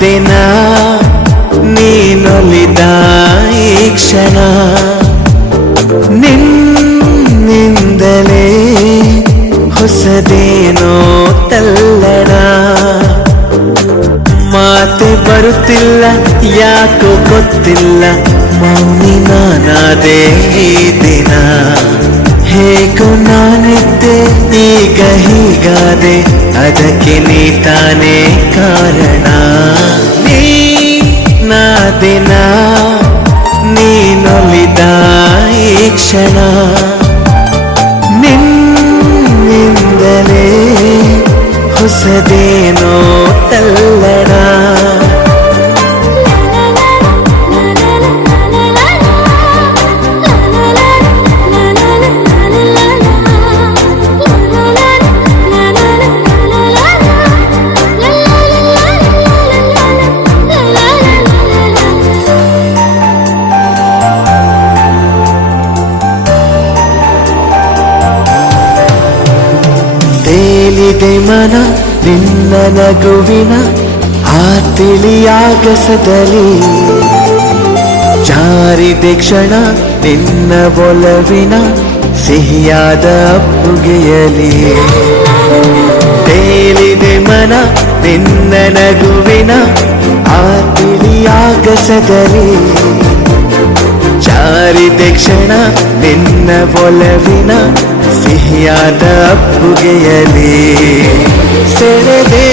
ದಿನ ನೀನೊಲಿದ ಈ ಕ್ಷಣ ನಿನ್ನಿಂದಲೇ ಹೊಸದೇನೋ ತಲ್ಲಣ ಮಾತೆ ಬರುತ್ತಿಲ್ಲ ಯಾಕೋ ಗೊತ್ತಿಲ್ಲ ಮೌನಿ ನಾನಾದೆ ಈ ದಿನ ಹೇಗೋ ನಾನಿದ್ದೆ ಈಗ ಹೀಗಾದೆ ಅದಕ್ಕೆ ನೀ ತಾನೇ ಕಾರಣ ನೀ ನಾ ದಿನ ನೀನೊಲಿದ ಈ ಕ್ಷಣ ನಿನ್ನಿಂದಲೇ ಹೊಸದೇನೋ ತಲ್ಲಣ ತೇಲಿದೆ ಮನ ನಿನ್ನ ನಗುವಿನ ಆ ತಿಳಿಯಾಗಸದಲ್ಲಿ ಜಾರಿದೆ ಕ್ಷಣ ನಿನ್ನ ಒಲವಿನ ಸಿಹಿಯಾದ ಅಪ್ಪುಗೆಯಲಿ ತೇಲಿದೆ ಮನ ನಿನ್ನ ನಗುವಿನ ಆ ತಿಳಿಯಾಗಸದಲ್ಲಿ ಜಾರಿದೆ ಕ್ಷಣ ನಿನ್ನ ಒಲವಿನ ಸಿಹಿಯಾದ ಅಪ್ಪುಗೆಯಲಿ ಸೆಳೆದೆ